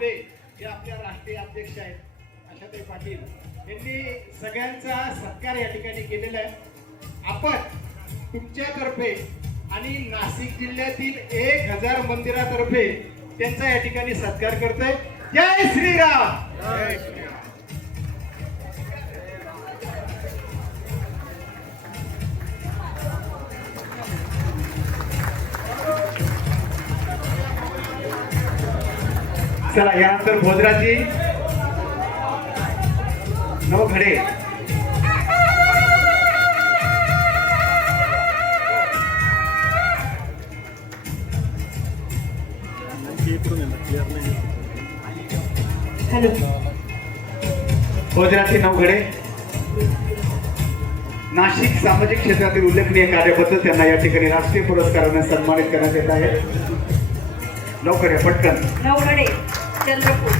मध्ये जे आपल्या राष्ट्रीय अध्यक्ष आहेत आशाताई पाटील यांनी सगळ्यांचा सत्कार या ठिकाणी केलेला आहे. आपण तुमच्यातर्फे आणि नाशिक जिल्ह्यातील 1000 मंदिरातर्फे त्यांचा या ठिकाणी सत्कार करतोय. जय श्रीराम. जय श्रीराम. चला यानंतर भोजराजी नवघडे हॅलो भोजराजी नवघडे नाशिक सामाजिक क्षेत्रातील उल्लेखनीय कार्याबद्दल त्यांना या ठिकाणी राष्ट्रीय पुरस्काराने सन्मानित करण्यात येत आहे. लवकर या पटकन. नवघडे चंद्रपूर.